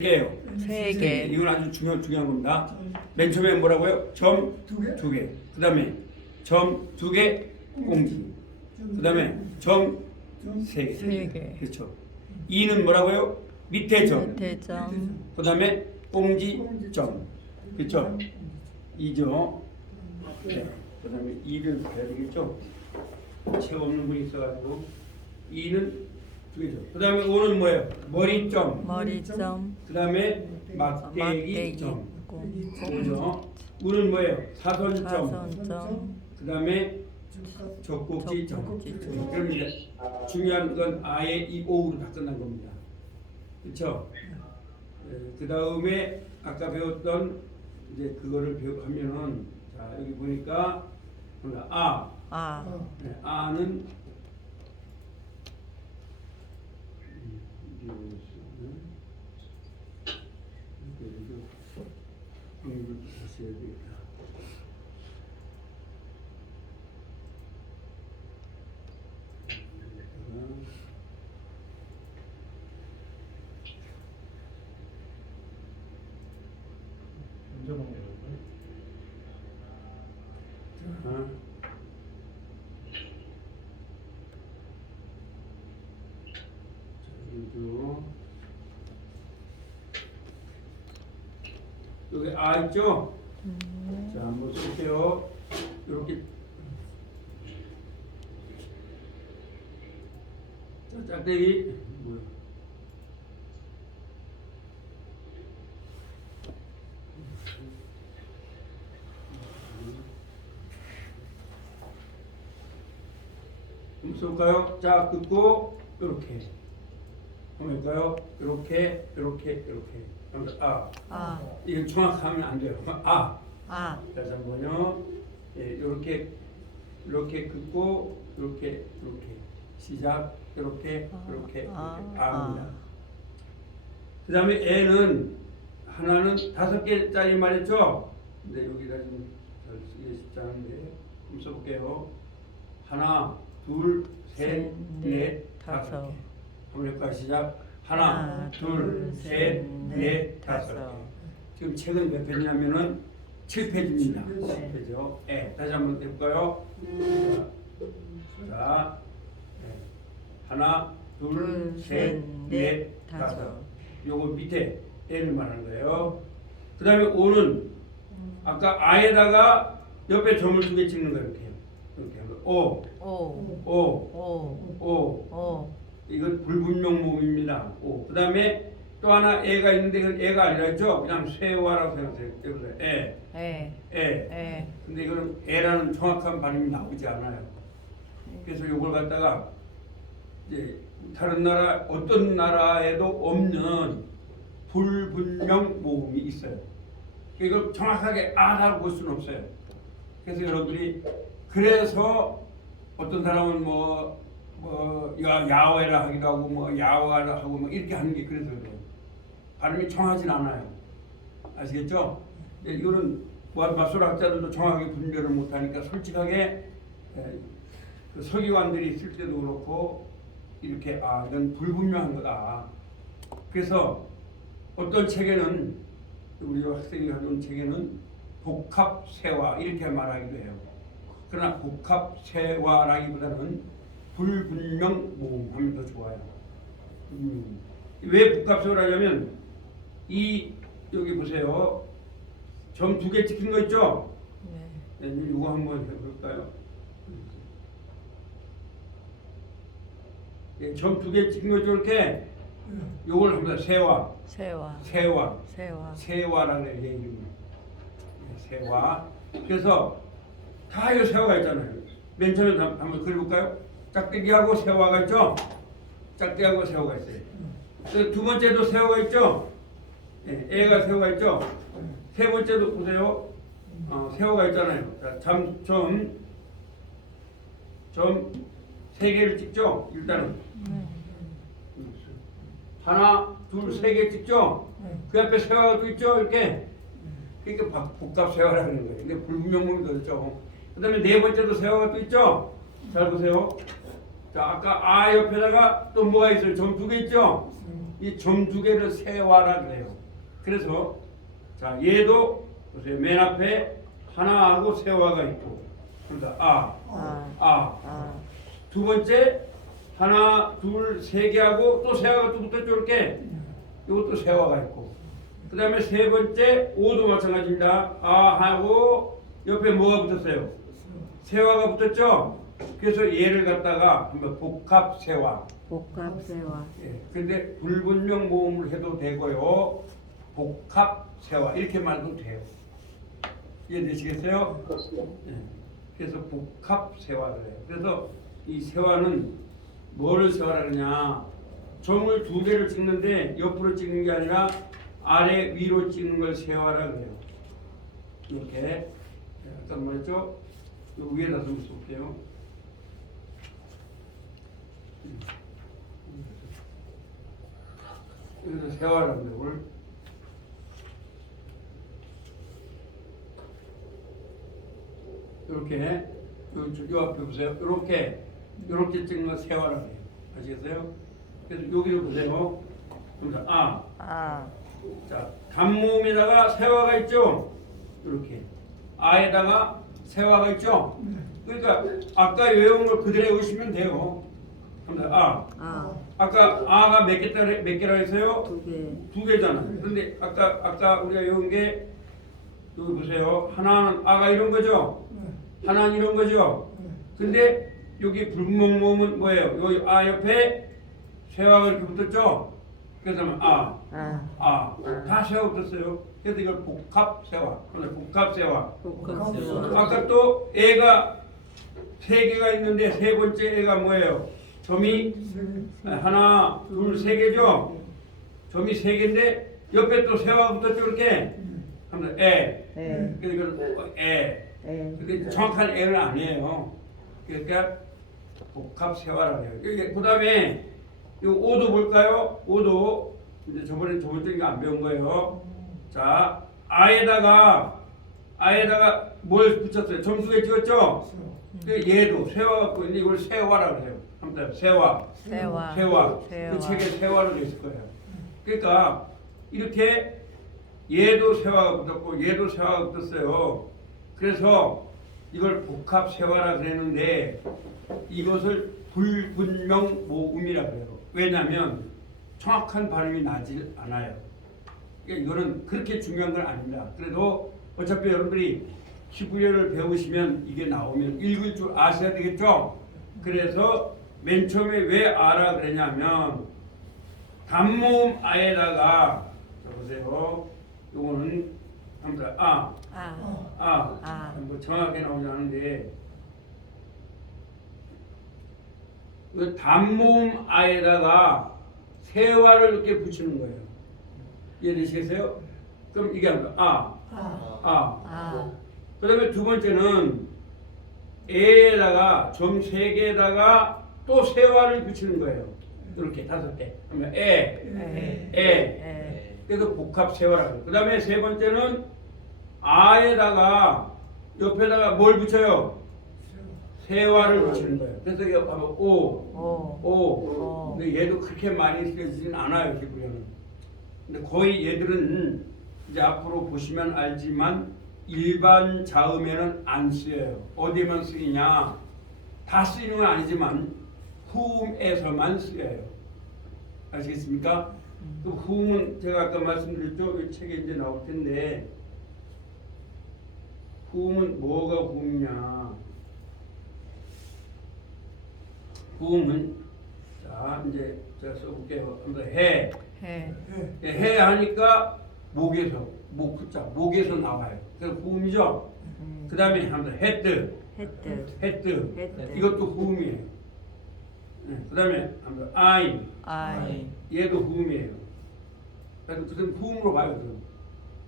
개예요. 세 개. 이건 아주 중요한 겁니다. 맨 처음에 뭐라고요? 점 두 개. 그 다음에 점 두 개 꽁지. 그 다음에 점 세 개. 세 개. 그렇죠. 이는 뭐라고요? 밑에 점. 밑에 점. 그 다음에 꽁지 점. 그렇죠. 이죠. 네. 그 다음에 이를 해야 되겠죠. 책 없는 분이 있어가지고 이는 두 개죠. 그 다음에 오는 뭐예요? 머리점. 머리점. 그 다음에 막대기 점. 그죠? 우는 뭐예요? 사선점. 사선점. 그 다음에 젖꼭지 점. 그럼 이제 중요한 건 아예 이 오후로 다 끝난 겁니다. 그렇죠? 그 다음에 아까 배웠던 이제 그거를 하면은 자 여기 보니까 네, 아는 다시 해야 되겠다. 여기 아 있죠? 자 한번 쓸게요. 이렇게 자 짝대기 뭐야? 한번 써볼까요? 자 긋고 이렇게 한번 해볼까요? 이렇게 이건 정확하면 안 돼요. 다시 한번요. 예, 이렇게 긋고 이렇게 시작 이렇게 아입니다. 그 다음에 애는 하나는 5개짜리 말했죠. 근데 여기다 좀 잘 쓰기 쉽지 않은데 한번 써볼게요. 하나, 둘, 셋, 넷, 다섯 개. 한번 해볼까요? 시작. 하나, 둘, 셋, 넷, 다섯 개. 지금 책은 몇 페이지냐면은 7페이지입니다. 7페이지요. 예, 다시 한번 해볼까요? 자, 하나, 둘, 셋, 넷, 다섯. 요거 밑에 애를 말하는 거예요. 그 다음에 오는 아까 아에다가 옆에 점을 2개 찍는 거예요. 이렇게 오. 이건 불분명 모음입니다. 오. 그 다음에 또 하나 애가 있는데 이건 애가 아니라죠. 그냥 쇠화라고 생각해요. 근데 이거는 애라는 정확한 발음이 나오지 않아요. 그래서 이걸 갖다가 이제 다른 나라 어떤 나라에도 없는 불분명 모음이 있어요. 이걸 정확하게 아라고 볼 수는 없어요. 그래서 여러분들이 그래서 어떤 사람은 야외라 하기도 하고 야와라 하고 이렇게 하는 게 그래서 그래요. 발음이 정하진 않아요. 아시겠죠? 이거는 마술학자들도 정확하게 분별을 못하니까 솔직하게 그 서기관들이 쓸 때도 그렇고 이렇게 이건 불분명한 거다. 그래서 어떤 책에는 우리 학생이 가져온 책에는 복합세화 이렇게 말하기도 해요. 그러나 복합세화라기보다는 불분명 모음 하면 더 좋아요. 왜 복합세화라냐면 여기 보세요. 점 2개 찍힌 거 있죠? 네. 이거 한번 해볼까요? 네, 점 2개 찍힌 거 있죠? 이렇게 요걸 합니다. 세화라는 이름이 세화. 그래서 다 이 세화가 있잖아요. 맨 처음에 한번 그려볼까요? 짝대기하고 세화가 있죠? 짝대기하고 세화가 있어요. 두 번째도 세화가 있죠? 애가 세화가 있죠? 세 번째도 보세요. 세화가 있잖아요. 자, 점 3개를 찍죠? 일단은 하나, 둘, 3개 찍죠? 그 앞에 세화가 또 있죠? 이렇게. 그러니까 복합 세화라는 거예요. 근데 불분명문이 더 있죠. 그 다음에 네 번째도 세화가 또 있죠? 잘 보세요. 자, 아까 아 옆에다가 또 뭐가 있어요? 점 2개 있죠? 이 점 두 개를 세화라 그래요. 그래서 자 얘도 보세요. 맨 앞에 하나하고 세화가 있고 그러니까 아. 두 번째 하나 둘 세 개하고 또 세화가 또 붙었죠. 이렇게 이것도 세화가 있고 그 다음에 세 번째 오도 마찬가지입니다. 하고 옆에 뭐가 붙었어요? 세화가 붙었죠. 그래서 얘를 갖다가 한번 복합세화. 복합세화. 예, 근데 불분명 모음을 해도 되고요. 복합세화 이렇게 말도 돼요. 이해되시겠어요? 예, 그래서 복합세화를 해요. 그래서 이 세화는 뭐를 세화라 그러냐? 점을 두 개를 찍는데 옆으로 찍는 게 아니라 아래 위로 찍는 걸 세화라 그래요. 이렇게 일단 뭐였죠? 요 위에다 좀 써볼게요. 여기서 세화라는데 오늘 이렇게 요 앞에 보세요. 이렇게 찍는 거 세화라고 해요. 아시겠어요? 그래서 여기를 보세요. 여기서 자 단모음에다가 세화가 있죠. 이렇게 아에다가 세화가 있죠. 그러니까 아까 외운 걸 그대로 외우시면 돼요. 아까 아가 몇 개라 했어요? 두 개잖아요. 그런데 아까 우리가 외운 게 여기 보세요. 하나는 아가 이런 거죠. 하나는 이런 거죠. 근데 여기 불목모음은 뭐예요? 여기 아 옆에 세화가 이렇게 붙었죠. 그래서 다 세화 붙었어요. 그래서 이걸 복합세화. 복합세화. 아까 또 애가 세 개가 있는데 세 번째 애가 뭐예요? 점이 하나, 둘, 세 개죠? 점이 세 개인데 옆에 또 세화가 붙었죠? 이렇게 하면 그래서 이걸 근데 정확한 애는 아니에요. 그러니까 복합세화라고 해요. 그 다음에 이 오도 볼까요? 오도 이제 저번 주에 안 배운 거예요. 자, 아에다가 뭘 붙였어요? 점수에 찍었죠? 얘도 세화 갖고 있는데 이걸 세화라고 해요. 아무튼 세화. 그 책에 세화로 되어 있을 거예요. 그러니까 이렇게 얘도 세화가 붙었고 얘도 세화가 붙었어요. 그래서 이걸 복합세화라 그랬는데 이것을 불분명 모음이라고 해요. 왜냐하면 정확한 발음이 나질 않아요. 그러니까 이거는 그렇게 중요한 건 아닙니다. 그래도 어차피 여러분들이 19년을 배우시면 이게 나오면 읽을 줄 아셔야 되겠죠? 그래서 맨 처음에 왜 아라 그러냐면 단모음 아에다가 자 보세요. 요거는 아무튼 뭐 정확하게 나오지 않은데 그 단모음 아에다가 세화를 이렇게 붙이는 거예요. 이해되시겠어요? 그럼 이게 그 다음에 두 번째는 에에다가 점 세 개에다가 또 세화를 붙이는 거예요. 이렇게 다섯 개. 그러면 그래서 복합 세화라고. 그 다음에 세 번째는 아에다가 옆에다가 뭘 붙여요? 세화를 붙이는 거예요. 그래서 이거 하면 오. 근데 얘도 그렇게 많이 쓰여지진 않아요, 히브리어는. 근데 거의 얘들은 이제 앞으로 보시면 알지만 일반 자음에는 안 쓰여요. 어디에만 쓰이냐? 다 쓰이는 건 아니지만 후음에서만 쓰여요. 아시겠습니까? 그 후음은 제가 아까 말씀드렸죠. 이 책에 이제 나올 텐데 후음은 뭐가 후음이냐? 후음은 자 이제 제가 써볼게요. 해 하니까 목에서 나와요. 그래서 후음이죠. 그 다음에 한번 헤드 이것도 후음이에요. 그 다음에 한번 아인 얘도 후음이에요. 그래서 그건 후음으로 봐요.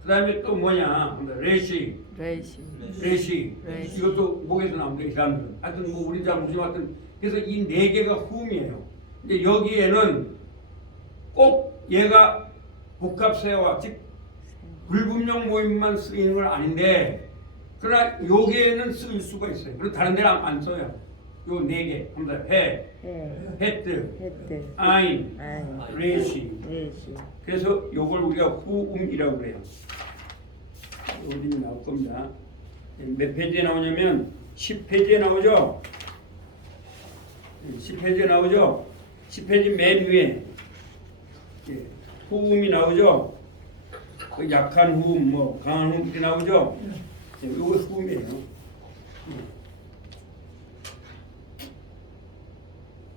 그 다음에 또 뭐냐 한번 레시 이것도 목에서 나옵니다. 이 사람들은 하여튼 뭐 우리 잘 모르지만 하여튼 그래서 이 네 개가 후음이에요. 근데 여기에는 꼭 얘가 복합세화 즉 불분명 모임만 쓰이는 건 아닌데 그러나 여기에는 쓸 수가 있어요. 그리고 다른 데는 안 써요. 요 네 개. 합니다. 해, 헤트, 헤드, 아인, 아인, 레시. 레시. 그래서 요걸 우리가 후음이라고 그래요. 어디 나올 겁니다. 몇 페이지에 나오냐면 10페이지에 나오죠. 10페이지에 나오죠. 10페이지 맨 위에 후음이 나오죠. 그 약한 후음, 뭐 강한 후음 이렇게 나오죠. 요거 후음이에요.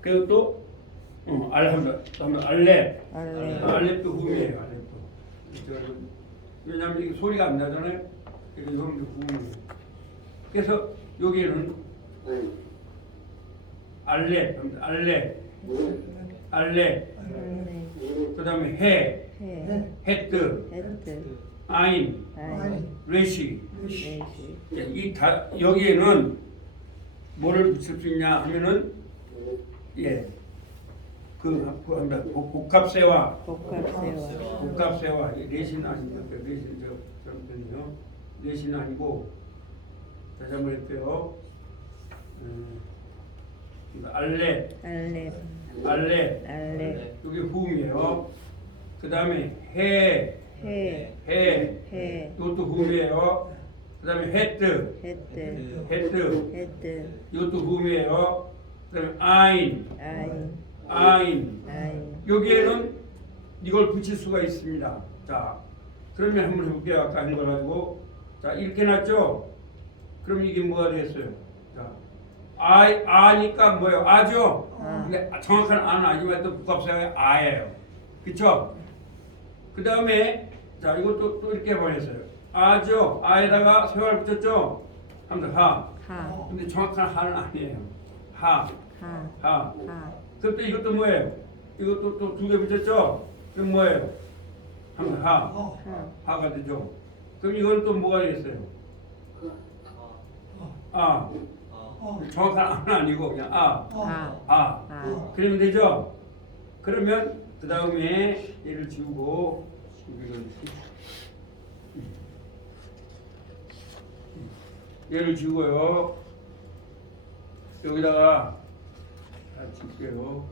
그리고 또 알합니다. 알렙도 후음이에요. 알렙도. 왜냐하면 이게 소리가 안 나잖아요. 그래서 이런 게 후음이에요. 그래서 여기는 알렙, 그 다음에 헤드, 아인, 레시. 여기에는 뭐를 붙일 수 있냐 하면은 복합세와 레시는 아니죠. 레시는 저런요. 레시는 아니고 다시 한번 할게요. 알렙, 여기 후음이에요. 그 다음에 이것도 후음이에요. 그 다음에 헤드, 이것도 후음이에요. 그 다음에 아인. 여기에는 이걸 붙일 수가 있습니다. 자, 그러면 한번 해볼게요. 아까 한 거 가지고. 자, 이렇게 놨죠? 그럼 이게 뭐가 되겠어요? 자, 아니까 뭐예요? 아죠? 근데 정확한 아는 아니지만 또 복합세가 아예요. 그쵸? 그 다음에, 자, 이것도 또 이렇게 보냈어요. 아죠? 아에다가 세월 붙였죠? 합니다. 하. 근데 정확한 하는 아니에요. 하. 그럼 또 이것도 뭐예요? 이것도 또 두 개 붙였죠? 그럼 뭐예요? 합니다. 하가 되죠? 그럼 이건 또 뭐가 되겠어요? 정확한 아는 아니고 그냥 그러면 되죠? 그러면 그 다음에 얘를 지우고 얘를 지우고요. 여기다가 지울게요.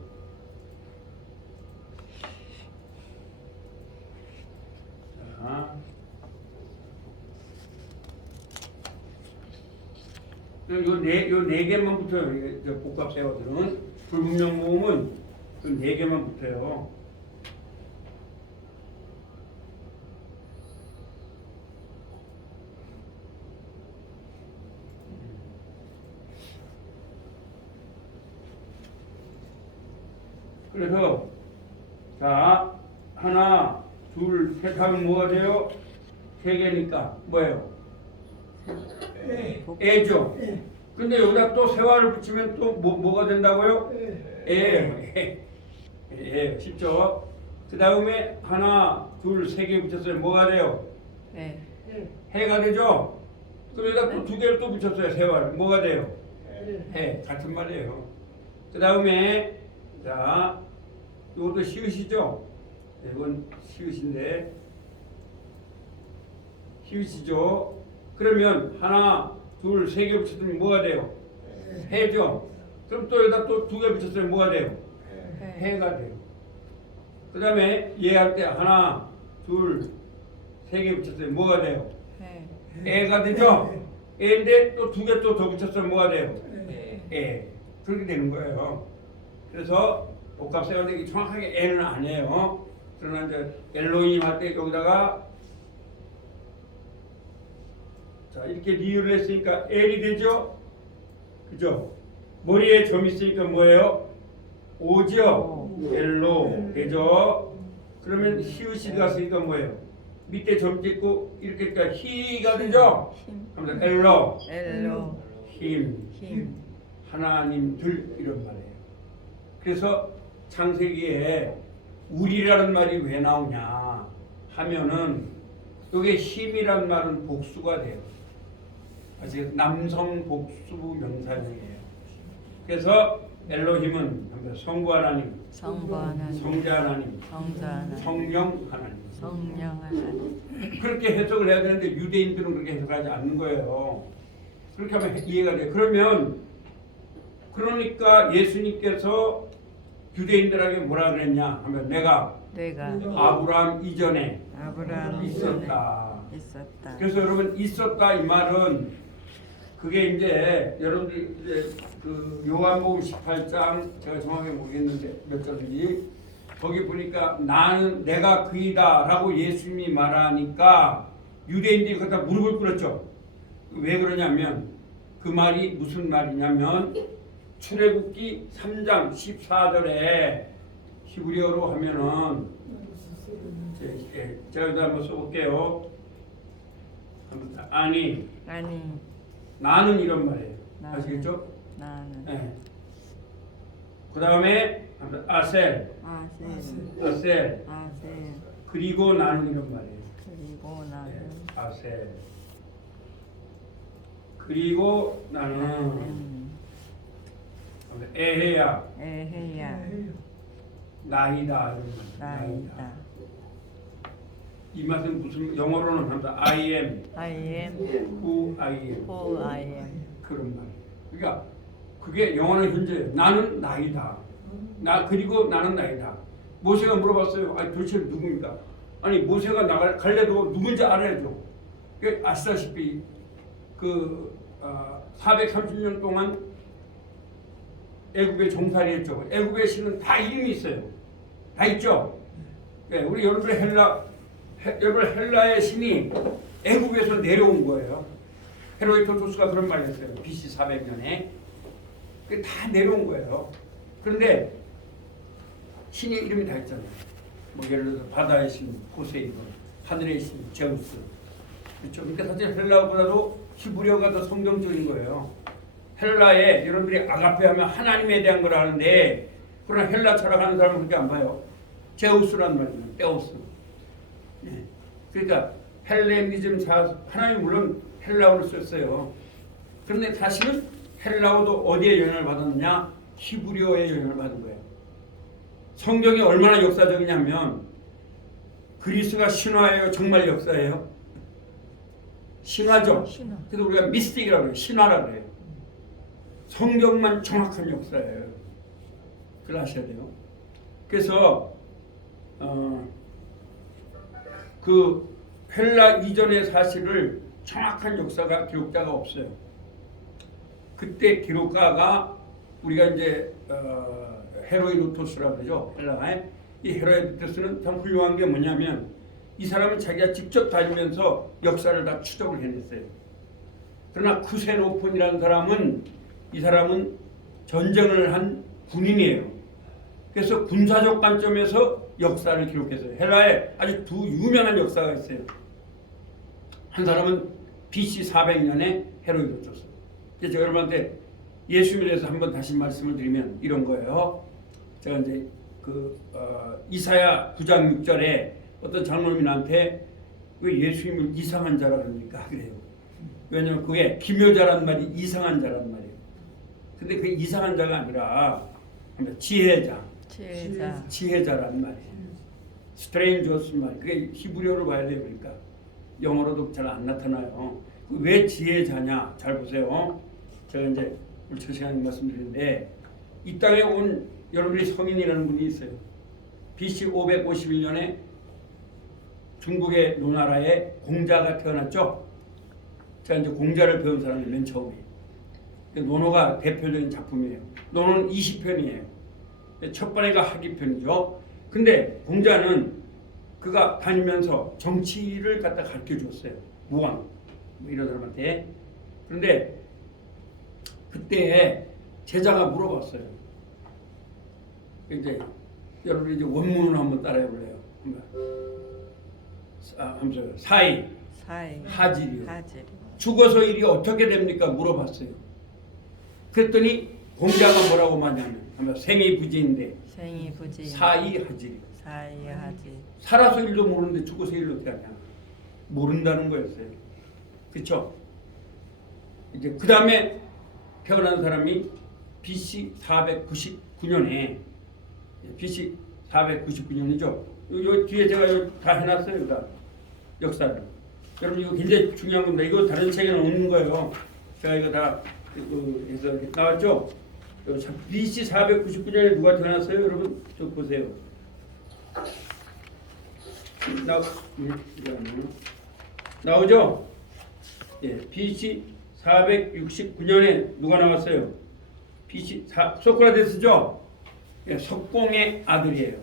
자, 요 네 개만 붙어요. 이게 복합 세어들은 불분명 모음은 그 네 개만 붙어요. 그래서 자 하나 둘 셋 하면 뭐가 돼요? 세 개니까 뭐예요? 애죠. 근데 여기다 또 세화를 붙이면 또 뭐가 된다고요? 쉽죠? 그 다음에 하나 둘 세 개 붙였어요. 뭐가 돼요? 해가 되죠? 그럼 여기다 또 두 개를 또 붙였어요. 세화를. 뭐가 돼요? 해. 같은 말이에요. 그 다음에 자, 이것도 시읒이죠? 이건 시읒인데 시읒이죠? 그러면 하나, 둘, 세 개 붙였으면 뭐가 돼요? 해죠? 그럼 또 여기다 또 두 개 붙였으면 뭐가 돼요? 해가 돼요. 그 다음에 얘 할 때 하나, 둘, 세 개 붙였으면 뭐가 돼요? 애가 되죠? 애인데 또 두 개 또 더 붙였으면 뭐가 돼요? 애. 그렇게 되는 거예요. 그래서 복합세어는 정확하게 L은 아니에요. 그러나 이제 엘로힘 할 때 여기다가 자 이렇게 리을을 했으니까 L이 되죠? 그죠? 머리에 점 있으니까 뭐예요? 오죠? 엘로 되죠? 그러면 히읗이 들어갔으니까 뭐예요? 밑에 점 찍고 이렇게 하니까 히가 되죠? 그러면 엘로 힘 하나님들 이런 말이에요. 그래서 창세기에 우리라는 말이 왜 나오냐 하면은 이게 힘이란 말은 복수가 돼요. 아직 남성 복수 명사형이에요. 그래서 엘로힘은 성부 하나님, 성자 하나님, 성령 하나님. 그렇게 해석을 해야 되는데 유대인들은 그렇게 해석하지 않는 거예요. 그렇게 하면 이해가 돼요. 그러면 그러니까 예수님께서 유대인들에게 뭐라 그랬냐 하면 내가 내가 아브라함 이전에 아브라함 있었다. 있었다. 그래서 여러분 있었다 이 말은 그게 이제 여러분들 이제 그 요한복음 18장 제가 정확히 모르겠는데 몇 절인지 거기 보니까 나는 내가 그이다라고 예수님이 말하니까 유대인들이 거기다 무릎을 꿇었죠. 왜 그러냐면 그 말이 무슨 말이냐면 출애굽기 3장 14절에 히브리어로 하면은 제가 여기다 한번 써볼게요. 아니 나는 이런 말이에요. 나는. 아시겠죠? 나는 네. 그 다음에 아셀 아셀 그리고 나는 이런 말이에요. 그리고 나는 네. 아셀 그리고 나는 에헤야 나이다 이런 말. 나이다. 이 맛은 무슨 영어로는 한다. I am who I am who I am. 그런 말. 그러니까 그게 영어는 현재예요. 나는 나이다. 나 그리고 나는 나이다. 모세가 물어봤어요. 아니 도대체 누굽니까? 아니 모세가 갈래도 누군지 알아야죠. 그 아시다시피 그 430년 동안 애굽에 종살이했죠. 애굽의 신은 다 이름이 있어요. 다 있죠. 네, 우리 여러분의 헬라의 신이 애굽에서 내려온 거예요. 헤로도토스가 그런 말을 했어요. BC 400년에. 그게 다 내려온 거예요. 그런데 신의 이름이 다 있잖아요. 뭐 예를 들어서 바다의 신 포세이돈, 하늘의 신 제우스. 그렇죠. 그러니까 사실 헬라어보다도 히브리어가 더 성경적인 거예요. 헬라에 여러분들이 아가페 하면 하나님에 대한 걸 아는데 그러나 헬라 철학하는 사람은 그렇게 안 봐요. 제우스라는 말이에요. 테오스. 네. 그러니까 헬레니즘 하나님 물론 헬라어를 썼어요. 그런데 사실은 헬라어도 어디에 영향을 받았느냐? 히브리어에 영향을 받은 거예요. 성경이 얼마나 역사적이냐면 그리스가 신화예요? 정말 역사예요? 신화죠. 그래서 우리가 미스틱이라고 해요. 신화라고 해요. 성경만 정확한 역사예요. 그걸 아셔야 돼요. 그래서 그 헬라 이전의 사실을 정확한 역사가 기록자가 없어요. 그때 기록가가 우리가 이제 헤로도토스라고 그러죠. 헬라에 이 헤로도토스는 참 훌륭한 게 뭐냐면 이 사람은 자기가 직접 다니면서 역사를 다 추적을 해냈어요. 그러나 쿠세노폰이라는 사람은 이 사람은 전쟁을 한 군인이에요. 그래서 군사적 관점에서 역사를 기록했어요. 헬라에 아주 두 유명한 역사가 있어요. 한 사람은 BC 400년에 헤로도토스. 그래서 여러분한테 예수님에 대해서 한번 다시 말씀을 드리면 이런 거예요. 제가 이제 이사야 9장 6절에 어떤 장로님이 나한테 왜 예수님을 이상한 자라 그럽니까? 그래요. 왜냐면 그게 기묘자란 말이 이상한 자란 말이에요. 근데 그 이상한 자가 아니라 지혜자란 말이에요. 스트레인저스 말. 그게 히브리어로 봐야 돼요. 그러니까 영어로도 잘 안 나타나요. 왜 지혜자냐? 잘 보세요. 제가 이제 오늘 첫 시간에 말씀드리는데 이 땅에 온 여러분이 성인이라는 분이 있어요. BC 551년에 중국의 노나라에 공자가 태어났죠. 제가 이제 공자를 배운 사람이 맨 처음이에요. 논어가 대표적인 작품이에요. 논어는 20편이에요. 첫 번째가 하기편이죠. 근데 공자는 그가 다니면서 정치를 갖다 가르쳐 줬어요. 무왕 뭐 이런 사람한테. 그런데 그때 제자가 물어봤어요. 이제 여러분이 이제 원문을 한번 따라해 볼래요. 하면서 사이 하질이요. 죽어서 일이 어떻게 됩니까? 물어봤어요. 그랬더니 공자가 뭐라고 말하냐면 생이 부지인데 사이 하질. 살아서 일도 모르는데 죽어서 일을 어떻게 하냐? 모른다는 거였어요. 그렇죠? 이제 그 다음에 태어난 사람이 BC 499년에 BC 499년이죠. 요 뒤에 제가 다 해놨어요. 다 역사를. 여러분 이거 굉장히 중요한 겁니다. 이거 다른 책에는 없는 거예요. 제가 이거 다 해서 나왔죠. BC 499년에 누가 태어났어요? 여러분 좀 보세요. 나오죠? 예, BC 469년에 누가 나왔어요? 소크라테스죠? 예, 석공의 아들이에요.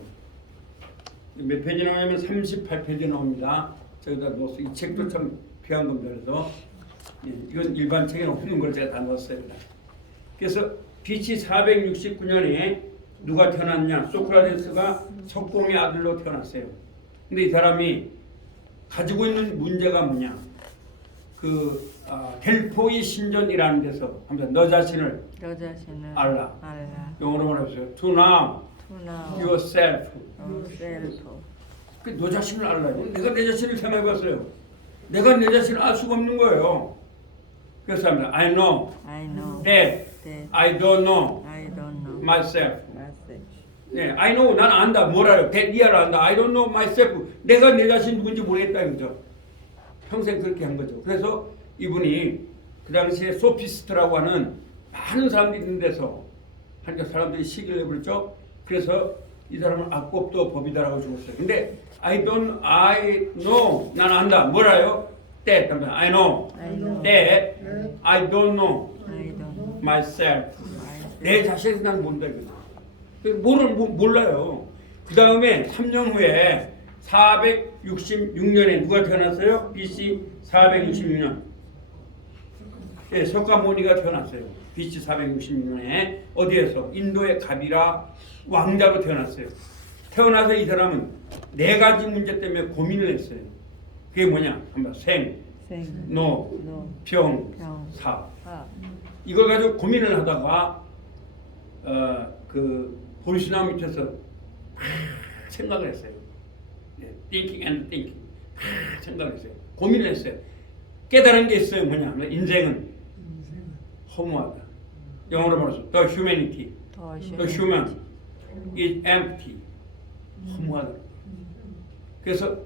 몇 페이지 나오냐면 38페이지 나옵니다. 저기다 넣었어요. 이 책도 참 귀한 겁니다. 그래서 예, 이건 일반 책에 없는 걸 제가 다 넣었어요. 그래서 BC 469년에 누가 태어났냐? 소크라테스가 석공의 아들로 태어났어요. 근데 이 사람이 가지고 있는 문제가 뭐냐? 델포이 신전이라는 데서 한번 너 자신을 알라. 영어로 말해보세요. To know yourself. 너 자신을 알라. 내가 내 자신을 생각해봤어요. 내가 내 자신을 알 수가 없는 거예요. 그래서 합니다. I know that I don't know myself. 네, I know, 난 안다. 뭘 알아요? that 이해를 안다. I don't know myself. 내가 내 자신 누군지 모르겠다 이거죠. 평생 그렇게 한 거죠. 그래서 이분이 그 당시에 소피스트라고 하는 많은 사람들이 있는 데서 하니까 사람들이 시기를 내버렸죠. 그래서 이 사람은 악법도 법이다라고 죽었어요. 근데 I know, 난 안다. 뭘 알아요? that, I know that I don't know myself. 내 자신을 난 모른다 이거죠. 몰라요. 그 다음에 3년 후에 466년에 누가 태어났어요? BC 466년. 예, 석가모니가 태어났어요. BC 466년에 어디에서? 인도의 가비라 왕자로 태어났어요. 태어나서 이 사람은 4가지 문제 때문에 고민을 했어요. 그게 뭐냐? 한번 노, 병, 사. 이걸 가지고 고민을 하다가 보리수나무 밑에서 생각을 했어요. thinking and thinking. 생각을 했어요. 고민을 했어요. 깨달은 게 있어요. 뭐냐? 인생은 허무하다. 영어로 말해서 the humanity, the human is empty. 허무하다. 그래서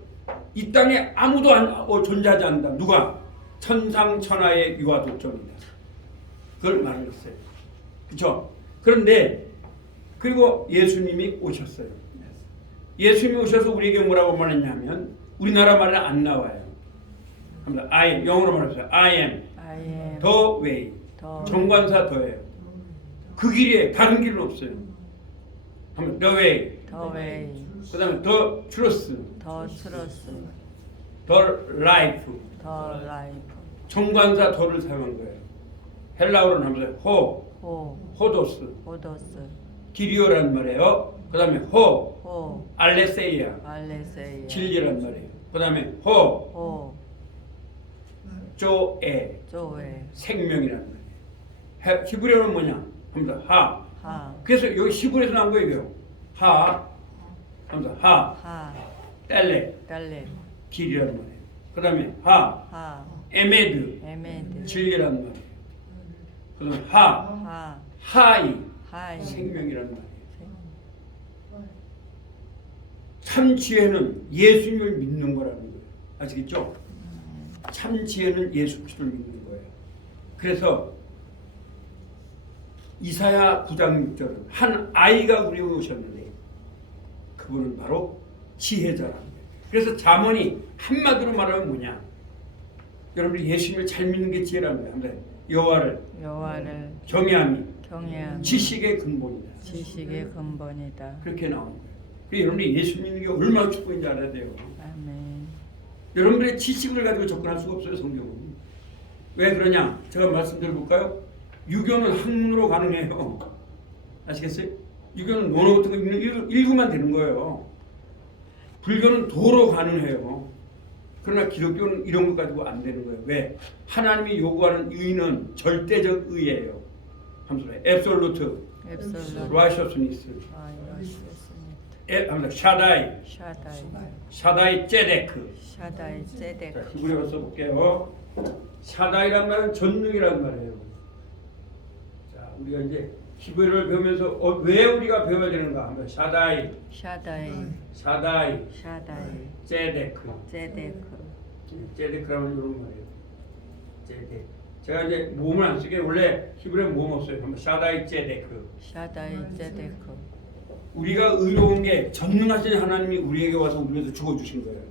이 땅에 아무도 존재하지 않는다. 누가? 천상천하의 유아독존이다. 그걸 말을 했어요. 그렇죠? 그런데 그리고 예수님이 오셨어요. 예수님이 오셔서 우리에게 뭐라고 말했냐면 우리나라 말은 안 나와요. 영어로 말해서 I am the way. 정관사 더예요. 그 길이에요. 다른 길은 없어요. the way. 그 다음에 the truth. the life. 정관사 더를 사용한 거예요. 헬라어로는 하면서 호도스. 길이오란 말이에요. 그 다음에 알레세이아. 진리란 말이에요. 그 다음에 조에. 생명이란 말이에요. 히브리어는 뭐냐? 합니다. 그래서 여기 히브리에서 나온 거예요. 합니다. 뗄레. 길이란 말이에요. 그 다음에 에메드. 진리란 말이에요. 그 다음에 하이. 생명이란 말이에요. 참 지혜는 예수님을 믿는 거라는 거예요. 아시겠죠? 참 지혜는 예수 그리스도를 믿는 거예요. 그래서 이사야 9장 6절은 한 아이가 우리에게 오셨는데 그분은 바로 지혜자라는 거예요. 그래서 잠언이 한마디로 말하면 뭐냐? 여러분들이 예수님을 잘 믿는 게 지혜라는 거예요. 여호와를 경외함이 지식의 근본이다. 그렇게 나오는 거예요. 여러분들이 예수 믿는 게 얼마나 축복인지 알아야 돼요. 아멘. 여러분들의 지식을 가지고 접근할 수가 없어요. 성경은. 왜 그러냐? 제가 말씀드려볼까요? 유교는 학문으로 가능해요. 아시겠어요? 유교는 논어 같은 거 읽으면 되는 거예요. 불교는 도로 가능해요. 그러나 기독교는 이런 것 가지고 안 되는 거예요. 왜? 하나님이 요구하는 의는 절대적 의예요. absolute righteousness. 샤다이 제데크. 자, 히브리어 써볼게요. 샤다이란 말은 전능이란 말이에요. 자, 우리가 이제 히브리어를 배우면서 왜 우리가 배워야 되는가 하면 샤다이, 제데크. 제데크라면 이런 말이에요. 제가 이제 모음을 안 쓰게 원래 히브리어 모음 없어요. 한번 샤다이 제데크. 샤다이 제데크. 우리가 의로운 게 전능하신 하나님이 우리에게 와서 우리에서 죽어주신 거예요.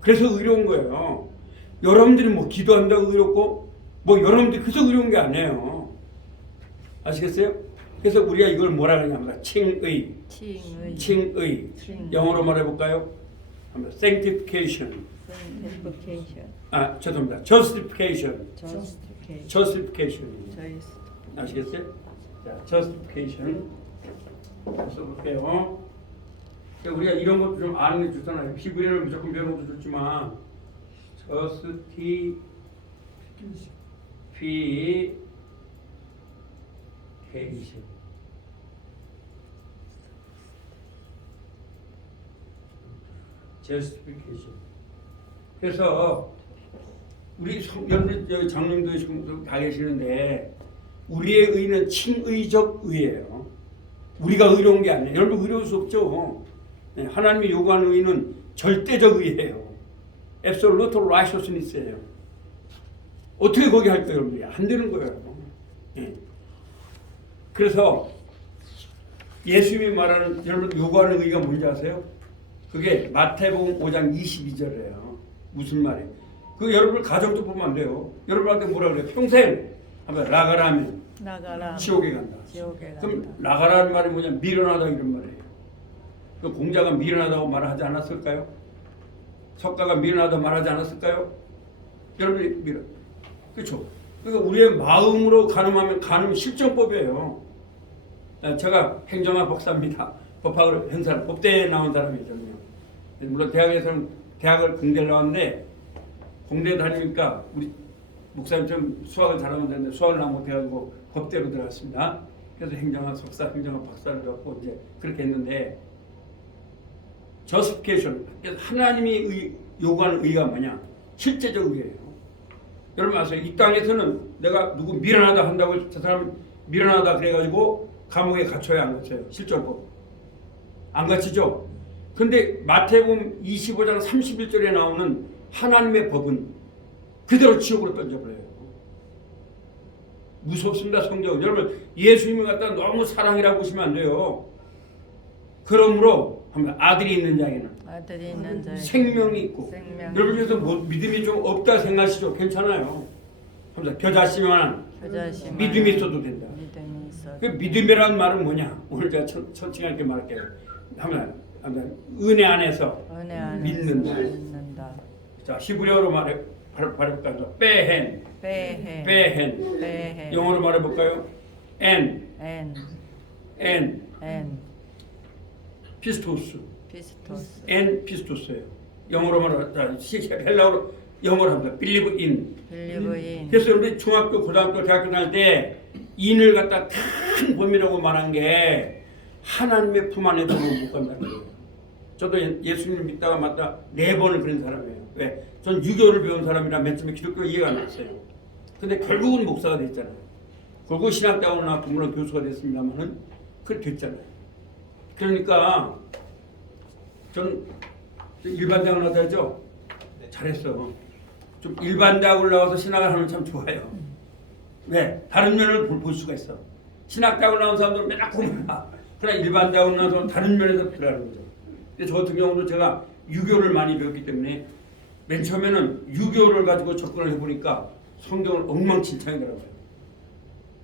그래서 의로운 거예요. 여러분들이 뭐 기도한다고 의롭고 뭐 여러분들이 그래서 의로운 게 아니에요. 아시겠어요? 그래서 우리가 이걸 뭐라 그러냐면 칭의. 칭의. 영어로 말해볼까요? 한번 sanctification. sanctification. 아 죄송합니다. justification. justification. justification. 아시겠어요? 자, justification 써볼게요. 우리가 이런 것도 좀 아는 게 좋잖아요. 히브리어를 무조건 배우는 것도 좋지만 justification. justification. 그래서 우리 여러분 장로님도 지금 다 계시는데 우리의 의는 칭의적 의예요. 우리가 의로운 게 아니에요. 여러분 의로울 수 없죠. 하나님이 요구하는 의는 절대적 의예요. absolute righteousness예요. 어떻게 거기 할 거예요, 여러분들이? 안 되는 거예요. 그래서 예수님이 말하는 여러분 요구하는 의가 뭔지 아세요? 그게 마태복음 5장 22절이에요. 무슨 말이에요? 그 여러분 가정도 보면 안 돼요. 여러분한테 뭐라 그래요? 평생 한번 나가라면 지옥에 간다. 그럼 나가라는 말이 뭐냐? 미련하다 이런 말이에요. 그 공자가 미련하다고 말하지 않았을까요? 석가가 미련하다고 말하지 않았을까요? 여러분이 미련. 그렇죠? 그러니까 우리의 마음으로 가늠하면 가늠 실정법이에요. 제가 행정학 박사입니다. 법학을 한 사람, 법대에 나온 사람이잖아요. 물론 대학에서는 대학을 공대를 나왔는데 공대 다니니까 우리 목사님처럼 수학을 잘하면 되는데 수학을 나 못해가지고 법대로 들어갔습니다. 그래서 행정학 석사, 행정학 박사를 갖고 이제 그렇게 했는데 justification, 하나님이 요구하는 의가 뭐냐? 실제적 의예요. 여러분 아세요? 이 땅에서는 내가 누구 미련하다 한다고 저 사람 미련하다 그래가지고 감옥에 갇혀야 안 갇혀요. 실정법. 안 갇히죠? 근데 마태복음 25장 31절에 나오는 하나님의 법은 그대로 지옥으로 던져버려요. 무섭습니다, 성경. 여러분 예수님을 갖다 너무 사랑이라고 보시면 안 돼요. 그러므로 아들이 있는 자에는 생명이 있고 여러분 중에서 뭐 믿음이 좀 없다 생각하시죠? 괜찮아요. 겨자씨만 믿음이 있어도 된다. 그 믿음이라는 말은 뭐냐? 오늘 제가 천칭할 게 말할게요. 은혜 안에서 믿는다. 자, 히브리어로 말해볼까요? 빼헨. 영어로 말해볼까요? 엔. 피스토스. 엔 피스토스예요. 영어로 말하면 헬라어로 영어로 합니다. believe in. 그래서 우리 중학교, 고등학교, 대학교 다닐 때 인을 갖다 큰 범위라고 말한 게 하나님의 품 안에 들어못 간다는 거예요. 저도 예수님 믿다가 맞다 4번을 그런 사람이에요. 왜? 전 유교를 배운 사람이라 맨 처음에 기독교 이해가 안 됐어요. 근데 결국은 목사가 됐잖아요. 결국 신학대학을 나왔고 물론 교수가 됐습니다만은 그렇게 됐잖아요. 그러니까 전 일반 대학을 나왔다죠. 잘했어. 좀 일반 대학을 나와서 신학을 하면 참 좋아요. 왜? 다른 면을 볼 수가 있어. 신학대학을 나온 사람들은 맨날 공부하. 그러나 일반 대학을 나와서 다른 면에서 필요하는 거죠. 근데 저 같은 경우도 제가 유교를 많이 배웠기 때문에 맨 처음에는 유교를 가지고 접근을 해보니까 성경을 엉망진창이더라고요.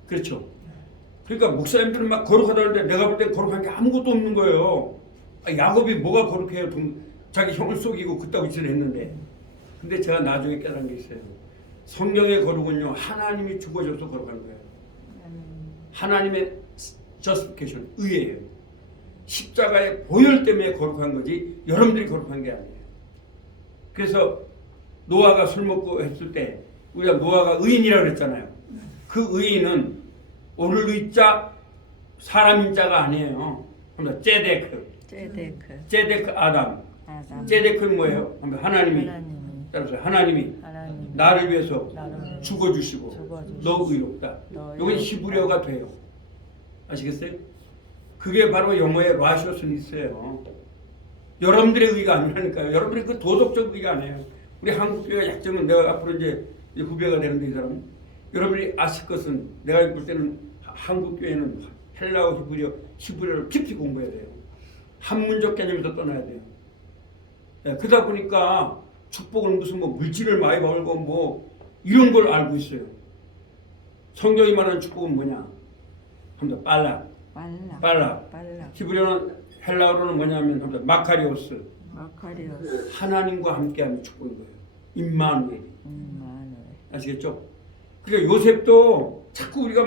그렇죠? 그러니까 목사님들은 막 거룩하다는데 내가 볼 때 거룩한 게 아무것도 없는 거예요. 야곱이 뭐가 거룩해요? 자기 형을 속이고 그따구 짓을 했는데. 근데 제가 나중에 깨달은 게 있어요. 성경의 거룩은요, 하나님이 죽어줘서 거룩한 거예요. 하나님의 justification, 의예요. 십자가의 보혈 때문에 거룩한 거지 여러분들이 거룩한 게 아니에요. 그래서 노아가 술 먹고 했을 때 우리가 노아가 의인이라고 그랬잖아요. 그 의인은 오늘 의자 사람인 자가 아니에요. 제데크 아담. 제데크는 뭐예요? 하나님이 따라서 하나님이 나를 위해서 죽어주시고 너 의롭다. 이건 히브리어가 돼요. 아시겠어요? 그게 바로 영어의 righteousness예요. 여러분들의 의가 아니라니까요. 여러분들의 그 도덕적 의가 아니에요. 우리 한국교회 약점은 내가 앞으로 이제 후배가 되는데 이 사람 여러분이 아실 것은 내가 볼 때는 한국 교회는 헬라어 히브리어를 깊이 공부해야 돼요. 한문적 개념에서 떠나야 돼요. 예, 그러다 보니까 축복은 무슨 뭐 물질을 많이 벌고 뭐 이런 걸 알고 있어요. 성경이 말하는 축복은 뭐냐? 한번 빨라. 빨라. 히브리어는 헬라어로는 뭐냐면 한번 마카리오스. 마카리오스. 하나님과 함께하는 축복인 거예요. 임마누엘. 마누엘. 아시겠죠? 그러니까 요셉도 자꾸 우리가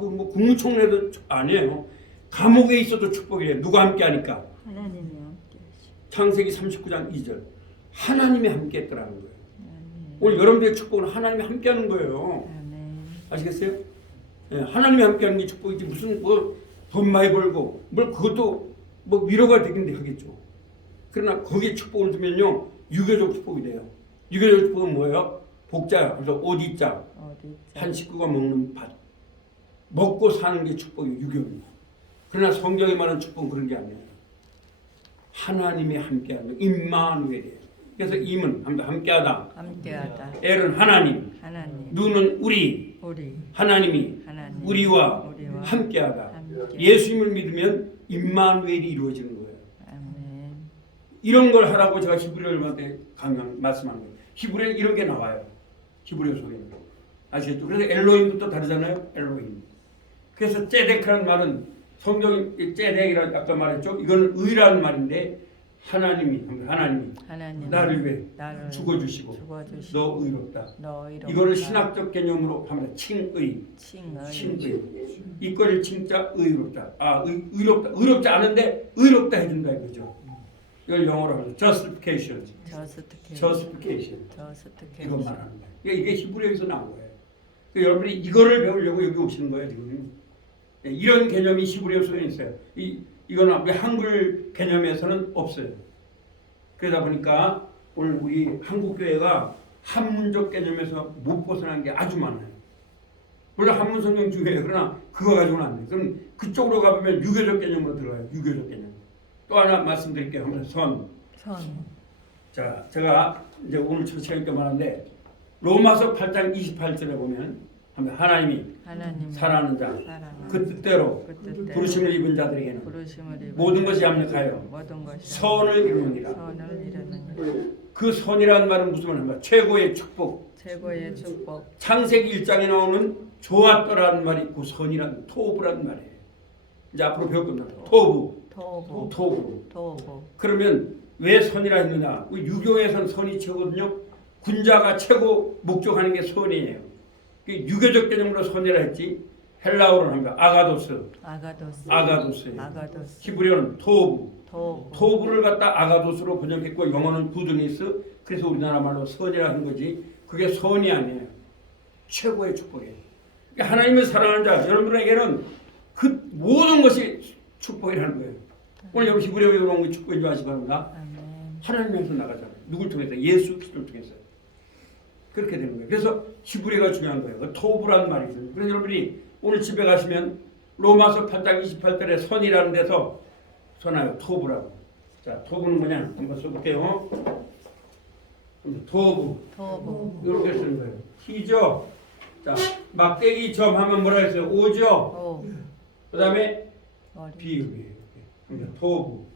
뭐 국무총리도 아니에요. 감옥에 있어도 축복이래요. 누가 함께하니까? 하나님이 함께하시. 창세기 39장 2절. 하나님이 함께했더라는 거예요. 오늘 여러분들의 축복은 하나님이 함께하는 거예요. 아시겠어요? 예, 하나님이 함께하는 게 축복이지 무슨 뭐 돈 많이 벌고 뭘 그것도 뭐 위로가 되긴 하겠죠. 그러나 거기에 축복을 두면요 유교적 축복이 돼요. 유교적 축복은 뭐예요? 복자, 그래서 옷 입자, 한 식구가 먹는 밥, 먹고 사는 게 축복이에요. 유교입니다. 그러나 성경이 말하는 축복은 그런 게 아니에요. 하나님이 함께하는 임마누엘이에요. 그래서 임은 함께하다. 엘은 하나님. 누는 우리. 하나님이 우리와 함께하다. 예수님을 믿으면 임마누엘이 이루어지는 거예요. 아멘. 이런 걸 하라고 제가 히브리어한테 말씀하는 거예요. 히브리어는 이런 게 나와요. 히브리어 속에는. 아시겠죠? 그래서 엘로힘부터 다르잖아요. 엘로힘. 그래서 ጼ덱이라는 말은 성경이 ጼ덱이라고 아까 말했죠. 이거는 의라는 말인데 하나님이 나를 위해 죽어주시고 너 의롭다. 이거를 신학적 개념으로 하면 칭의. 이거를 진짜 의롭다. 의롭지 않은데 의롭다 해준다 이거죠. 이걸 영어로 하면 justification. 이거 말하는 거예요. 이게 히브리어에서 나온 거예요. 그러니까 여러분이 이거를 배우려고 여기 오시는 거예요 지금. 이런 개념이 히브리어 속에 있어요. 이거는 우리 한글 개념에서는 없어요. 그러다 보니까 오늘 우리 한국교회가 한문적 개념에서 못 벗어난 게 아주 많아요. 물론 한문 성경 중요해요. 그러나 그거 가지고는 안 돼요. 그럼 그쪽으로 가보면 유교적 개념으로 들어가요. 유교적 개념. 또 하나 말씀드릴게요. 한번 선. 자, 제가 이제 오늘 첫 시간에 말하는데 로마서 8장 28절에 보면 하나님이 사랑하는 자, 그 뜻대로 부르심을 입은 자들에게는 모든 것이 합력하여 선을 이루느니라. 그 선이라는 말은 무슨 말인가? 최고의 축복. 창세기 1장에 나오는 좋았더라는 말이 있고 선이라는 토부라는 말이에요. 이제 앞으로 배울 겁니다. 토부. 그러면 왜 선이라 했느냐? 유교에서는 선이 최고거든요. 군자가 최고 목적하는 게 선이에요. 유교적 개념으로 선이라 했지 헬라어로는 합니다. 아가도스예요. 히브리어는 토부를 갖다 아가도스로 번역했고 영어는 구드니스. 그래서 우리나라 말로 선이라 하는 거지 그게 선이 아니에요. 최고의 축복이에요. 그러니까 하나님을 사랑하는 자 여러분들에게는 그 모든 것이 축복이라는 거예요. 오늘 여러분 히브리어에 나온 게 축복인 줄 아시기 바랍니다. 하나님에서 나가잖아요. 누굴 통해서? 예수 그리스도를 통해서. 그렇게 되는 거예요. 그래서 히브리어가 중요한 거예요. 토부라는 말이 있어요. 그래서 여러분이 오늘 집에 가시면 로마서 8장 28절에 선이라는 데서 선하여 토부라고. 자, 토부는 뭐냐? 한번 써볼게요. 토부. 이렇게 쓰는 거예요. 희죠. 자, 막대기 점 하면 뭐라 했어요? 오죠. 그 다음에 비읍이에요. 토부.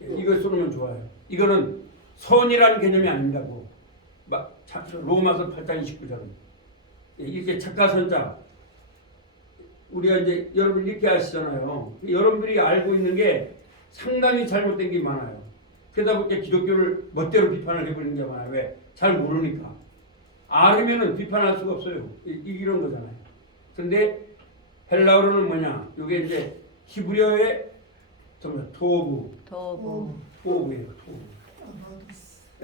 이걸 써놓으면 좋아요. 이거는 선이라는 개념이 아닌다고. 로마서 8장 29절은 이렇게 착가선자 우리가 이제 여러분 이렇게 아시잖아요. 여러분들이 알고 있는 게 상당히 잘못된 게 많아요. 그러다 보니까 기독교를 멋대로 비판을 해버리는 게 많아요. 왜? 잘 모르니까. 알으면은 비판할 수가 없어요. 이런 거잖아요. 그런데 헬라어로는 뭐냐? 이게 이제 히브리어의 토부예요. 토부.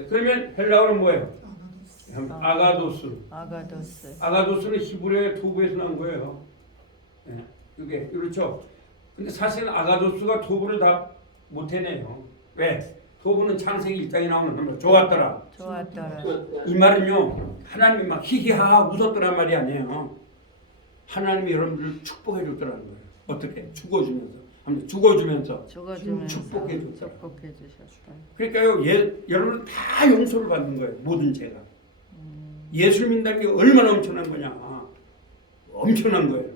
그러면 헬라어는 뭐예요? 아가도스는 히브리어의 토부에서 나온 거예요. 이게 그렇죠. 근데 사실은 아가도스가 토부를 다 못해내요. 왜? 토부는 창세기 1장에 나오는 좋았더라. 이 말은요 하나님이 막 히히하하 웃었더란 말이 아니에요. 하나님이 여러분들을 축복해 줬더라는 거예요. 어떻게? 죽어주면서 축복해 줬더라. 그러니까요 여러분 다 용서를 받는 거예요. 모든 죄가. 예수 믿는다는 게 얼마나 엄청난 거냐. 엄청난 거예요.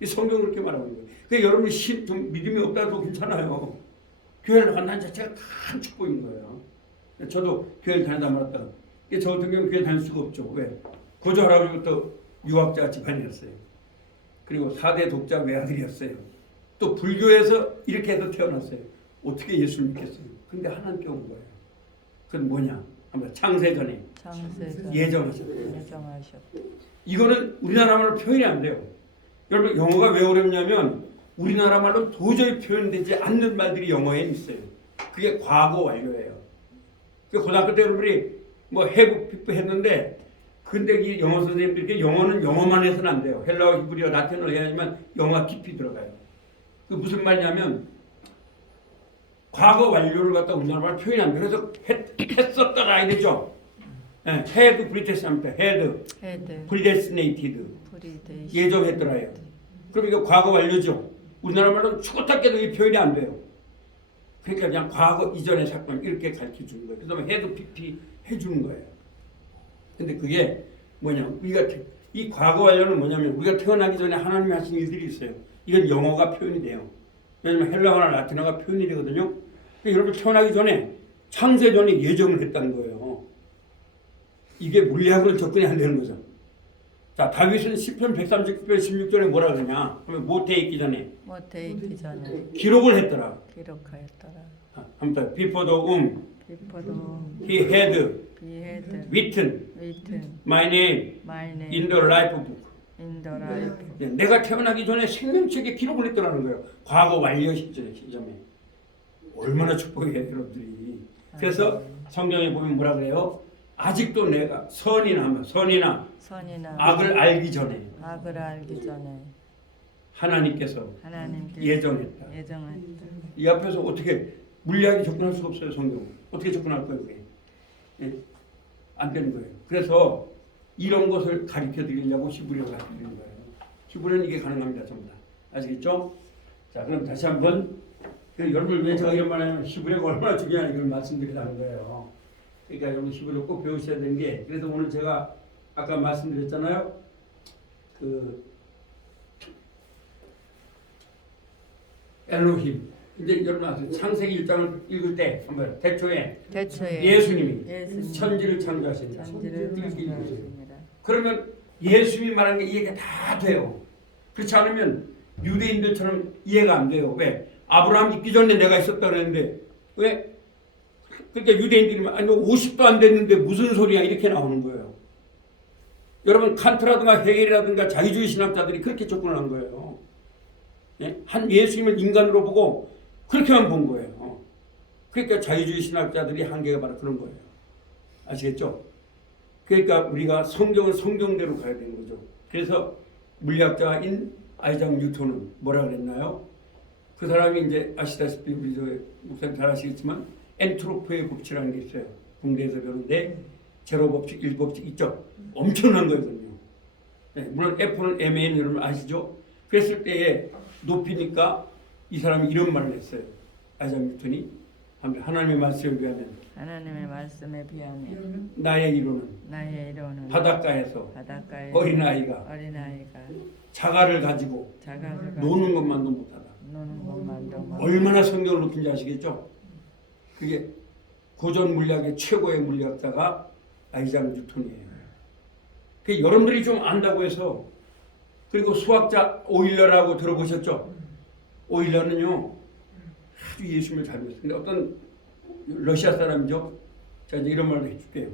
이 성경을 그렇게 말하는 거예요. 그러니까 여러분이 좀 믿음이 없다도 괜찮아요. 교회를 나간다는 자체가 큰 축복인 거예요. 저도 교회를 다니다 말았다가 저 같은 경우는 교회 다닐 수가 없죠. 왜? 고조 할아버지부터 유학자 집안이었어요. 그리고 4대 독자 외아들이었어요. 또 불교에서 이렇게 해서 태어났어요. 어떻게 예수를 믿겠어요? 근데 하나님께 온 거예요. 그건 뭐냐? 아마 창세전에 예정하셨어요. 이거는 우리나라 말로 표현이 안 돼요. 여러분 영어가 왜 어렵냐면 우리나라 말로 도저히 표현되지 않는 말들이 영어에 있어요. 그게 과거 완료예요. 고등학교 때 여러분이 뭐 have, people 했는데 근데 이 영어 선생님들이 영어는 영어만 해서는 안 돼요. 헬라어, 히브리어, 라틴어를 해야지만 영어가 깊이 들어가요. 그 무슨 말이냐면 과거 완료를 갖다 우리나라 말로 표현이 안 돼요. 그래서 했었다라 해야 되죠. had predestinated 예정했더라요. 그럼 이거 과거 완료죠. 우리나라 말로는 죽었다 깨도 이 표현이 안 돼요. 그러니까 그냥 과거 이전의 사건 이렇게 가르쳐 주는 거예요. 그다음에 had pp 해주는 거예요. 근데 그게 뭐냐? 우리가 이 과거 완료는 뭐냐면 우리가 태어나기 전에 하나님이 하신 일들이 있어요. 이건 영어가 표현이 돼요. 왜냐면 헬라어나 라틴어가 표현이 되거든요. 그러니까 여러분 태어나기 전에 창세전에 예정을 했다는 거예요. 이게 물리학으로는 접근이 안 되는 거죠. 자, 다윗은 시편 139편 16절에 뭐라 그러냐? 그러면 모태 있기 전에 기록을 했더라. 한번 before the womb he had written my name in the life book. 내가 태어나기 전에 생명책에 기록을 했더라는 거예요. 과거 완료 시점에. 얼마나 축복이에요, 여러분들이. 그래서 성경에 보면 뭐라 그래요? 아직도 내가 선이나 악을 알기 전에 하나님께서 예정했다. 이 앞에서 어떻게 물리학이 접근할 수가 없어요. 성경 어떻게 접근할 거예요? 그게 안 되는 거예요. 그래서 이런 것을 가르쳐 드리려고 히브리어를 가르쳐 드리는 거예요. 히브리어는 이게 가능합니다. 전부 다 아시겠죠? 자, 그럼 다시 한번 여러분 왜 제가 이런 말 하면 히브리어가 얼마나 중요한 이걸 말씀드리라는 거예요. 그러니까 여러분 히브리어 꼭 배우셔야 되는 게, 그래서 오늘 제가 아까 말씀드렸잖아요. 그 엘로힘. 이제 여러분 아세요? 창세기 1장을 읽을 때 한번 대초에 예수님이 천지를 창조하십니다. 그러면 예수님이 말한 게 이해가 다 돼요. 그렇지 않으면 유대인들처럼 이해가 안 돼요. 왜? 아브라함 있기 전에 내가 있었다 그랬는데 왜? 그러니까 유대인들이 아니 50도 안 됐는데 무슨 소리야 이렇게 나오는 거예요. 여러분 칸트라든가 헤겔이라든가 자유주의 신학자들이 그렇게 접근을 한 거예요. 예? 한 예수님을 인간으로 보고 그렇게만 본 거예요. 그러니까 자유주의 신학자들이 한계가 바로 그런 거예요. 아시겠죠? 그러니까 우리가 성경은 성경대로 가야 되는 거죠. 그래서 물리학자인 아이작 뉴턴은 뭐라 그랬나요? 그 사람이 이제 아시다시피 우리 목사님 잘 아시겠지만 엔트로피의 법칙이라는 게 있어요. 공대에서 배우는데 제로 법칙, 1법칙 있죠. 엄청난 거거든요. 네, 물론 F는 MA는 여러분 아시죠? 그랬을 때에 높이니까 이 사람이 이런 말을 했어요. 아이작 뉴턴이 하나님의 말씀에 비하면 나의 이론은 바닷가에서 어린아이가 자갈을 가지고 노는 것만도 못하다. 얼마나 성경을 높인지 아시겠죠? 그게 고전 물리학의 최고의 물리학자가 아이작 뉴턴이에요. 그 여러분들이 좀 안다고 해서. 그리고 수학자 오일러라고 들어보셨죠? 오일러는요 아주 예수님을 잘 믿었어요. 근데 어떤 러시아 사람이죠. 제가 이제 이런 말도 해줄게요.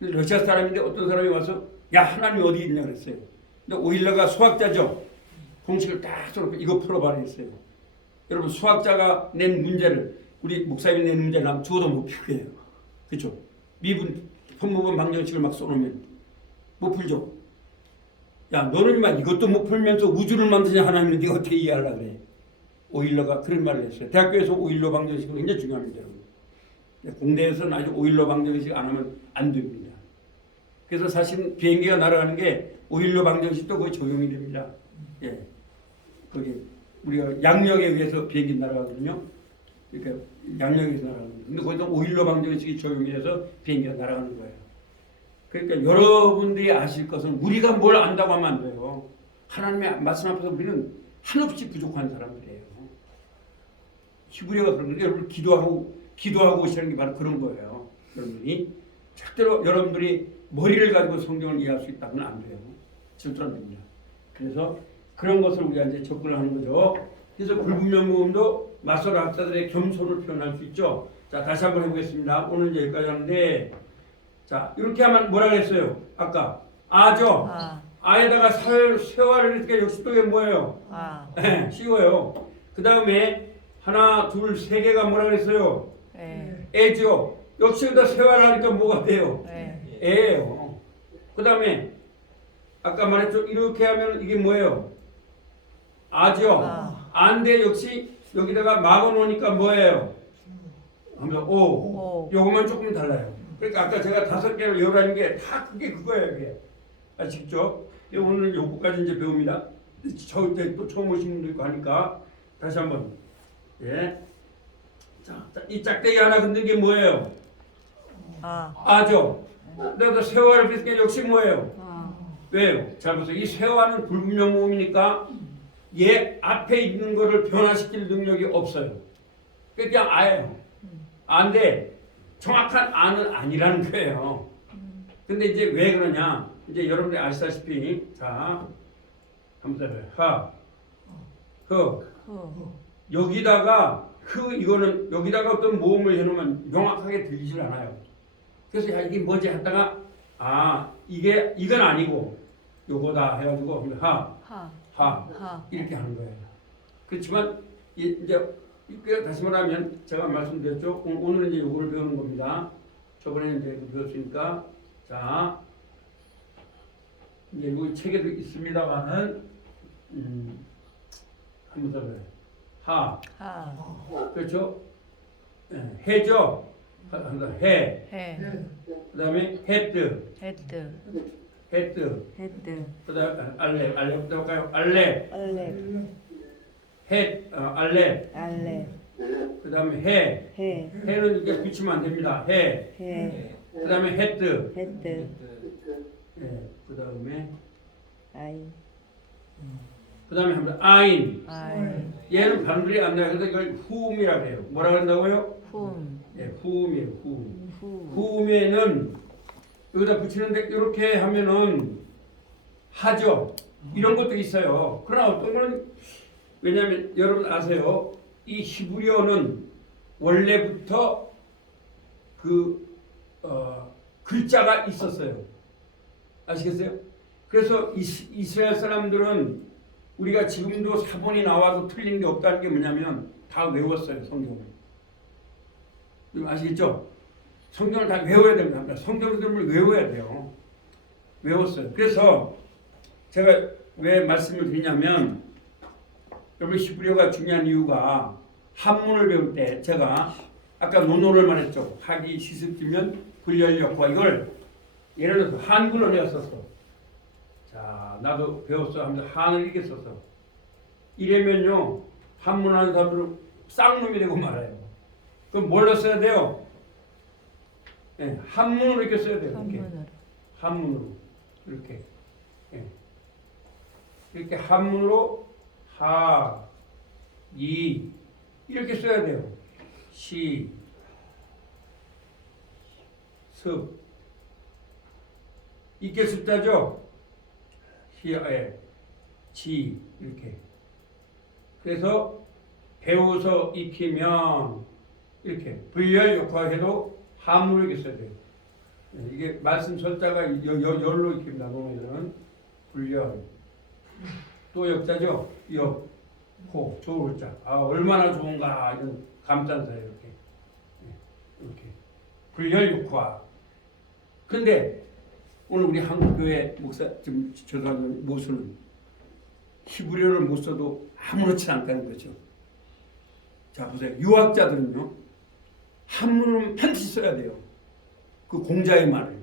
러시아 사람인데 어떤 사람이 와서 야 하나님이 어디 있냐 그랬어요. 근데 오일러가 수학자죠. 공식을 딱 써놓고 이거 풀어봐라 했어요. 여러분 수학자가 낸 문제를 우리 목사님이 낸 문제를 남 죽어도 못 풀게요. 그렇죠? 미분, 분모분 방정식을 막 써놓으면 못 풀죠. 야 너는 막 이것도 못 풀면서 우주를 만드냐 하나님은 네가 어떻게 이해하려고 그래. 오일러가 그런 말을 했어요. 대학교에서 오일러 방정식은 굉장히 중요합니다. 여러분. 공대에서는 아주 오일러 방정식 안 하면 안 됩니다. 그래서 사실 비행기가 날아가는 게 오일러 방정식도 거의 적용이 됩니다. 예, 거기 우리가 양력에 의해서 비행기 날아가거든요. 그러니까 양력에서 날아가는. 근데 거기서 오일러 방정식이 적용이 돼서 비행기가 날아가는 거예요. 그러니까 여러분들이 아실 것은 우리가 뭘 안다고 하면 안 돼요. 하나님의 말씀 앞에서 우리는 한없이 부족한 사람들이에요. 히브리가 그런 거예요. 여러분 기도하고 오시는 게 바로 그런 거예요. 여러분이 절대로 여러분들이 머리를 가지고 성경을 이해할 수 있다고는 안 돼요. 절대로 안 됩니다. 그래서 그런 것을 우리가 이제 접근을 하는 거죠. 그래서 불분명 모음도 마소라 학자들의 겸손을 표현할 수 있죠. 자, 다시 한번 해보겠습니다. 오늘 여기까지 하는데, 자, 이렇게 하면 뭐라 그랬어요? 아까 아죠. 아에다가 세화를 이렇게 역시 또 이게 뭐예요? 네, 쉬워요. 그 다음에 하나, 둘, 세 개가 뭐라 그랬어요? 애죠. 역시 여기다 세화를 하니까 뭐가 돼요? 애예요. 그 다음에 아까 말했죠. 이렇게 하면 이게 뭐예요? 아죠. 안데 역시 여기다가 막아 놓으니까 뭐예요? 하면 오. 요것만 조금 달라요. 그러니까 아까 제가 5개를 열어라는 게 다 그게 그거예요. 이게. 아시겠죠? 오늘은 요거까지 이제 배웁니다. 저 때 또 처음 오신 분도 있고 하니까 다시 한번. 예. 자, 이 짝대기 하나 건든 게 뭐예요? 아죠. 그래서 세화를 비슷하게 역시 뭐예요? 왜요? 잘 보세요. 이 세화는 불분명 모음이니까 얘 앞에 있는 거를 변화시킬 능력이 없어요. 그냥 아예요. 아인데 정확한 아는 아니라는 거예요. 근데 이제 왜 그러냐? 이제 여러분들이 아시다시피 자 한번 해봐요. 여기다가 이거는 여기다가 어떤 모음을 해놓으면 명확하게 들리질 않아요. 그래서 야 이게 뭐지 했다가 이건 아니고 요거다 해가지고 이렇게 하는 거예요. 그렇지만 이제 다시 말하면 제가 말씀드렸죠. 오늘은 이제 요거를 배우는 겁니다. 저번에 이제 배웠으니까 자 이제 이 책에도 있습니다만은 한번 더 봐요. 그렇죠? 해죠. 해. 그다음에 헤드. 그다음 알레부터 볼까요? 알레. 알레. 그다음에 해는 이게 붙이면 안 됩니다. 그다음에 헤드. 그다음에 합니다. 아인. 얘는 발음이 안 나요. 그래서 이걸 후음이라고 해요. 뭐라 그런다고요? 후음이에요. 후음에는 여기다 붙이는데 이렇게 하면은 하죠. 이런 것도 있어요. 그러나 어떤 거는 왜냐하면 여러분 아세요. 이 히브리어는 원래부터 글자가 있었어요. 아시겠어요? 그래서 이스라엘 사람들은 우리가 지금도 사본이 나와도 틀린 게 없다는 게 뭐냐면 다 외웠어요. 성경을. 아시겠죠? 성경을 다 외워야 됩니다. 성경을 외워야 돼요. 외웠어요. 그래서 제가 왜 말씀을 드리냐면 여러분 히브리어가 중요한 이유가 한문을 배울 때 제가 아까 논어를 말했죠. 학이 시습지면 불열역과 이걸 예를 들어서 한글로 내가 썼어. 자, 나도 배웠어 하면서 한을 이렇게 썼어. 이러면요 한문하는 사람들은 쌍놈이 되고 말아요. 그럼 뭘로 써야 돼요? 네, 한문으로 이렇게 써야 돼요. 한문으로 이렇게. 네. 이렇게 한문으로 이렇게 써야 돼요. 시, 습. 이게 습자죠? 지 이렇게. 그래서 배워서 익히면 이렇게 불열역화해도 한문을 이렇게 써야 돼요. 이게 말씀 설자가 열로 익힙니다. 노에서는 불열. 또 역자죠? 좋을 자. 얼마나 좋은가 이런 감탄사예요. 이렇게 불열육화. 근데 오늘 우리 한국교회 목사 지금 저하는 모수는 히브리어를 못 써도 아무렇지 않다는 거죠. 자 보세요. 유학자들은요 한문은 반드시 써야 돼요. 그 공자의 말을.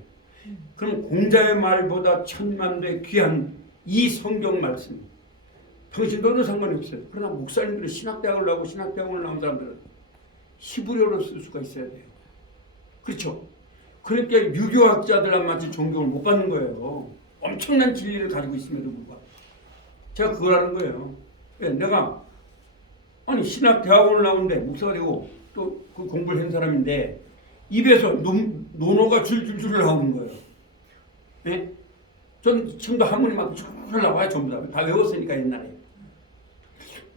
그럼 공자의 말보다 천만배 귀한 이 성경 말씀 당신들은 상관이 없어요. 그러나 목사님들은 신학대학을 나오고 신학대학을 나온 사람들은 히브리어로 쓸 수가 있어야 돼요. 그렇죠? 그러니까 유교학자들랑 마치 존경을 못 받는 거예요. 엄청난 진리를 가지고 있음에도 불구하고. 제가 그걸 하는 거예요. 내가 아니 신학 대학원을 나오는데 목사가 되고 또 그 공부를 한 사람인데 입에서 논어가 줄줄줄 나오는 거예요. 예? 전 지금도 한문이 막 줄줄 나와요. 전부 다 외웠으니까 옛날에.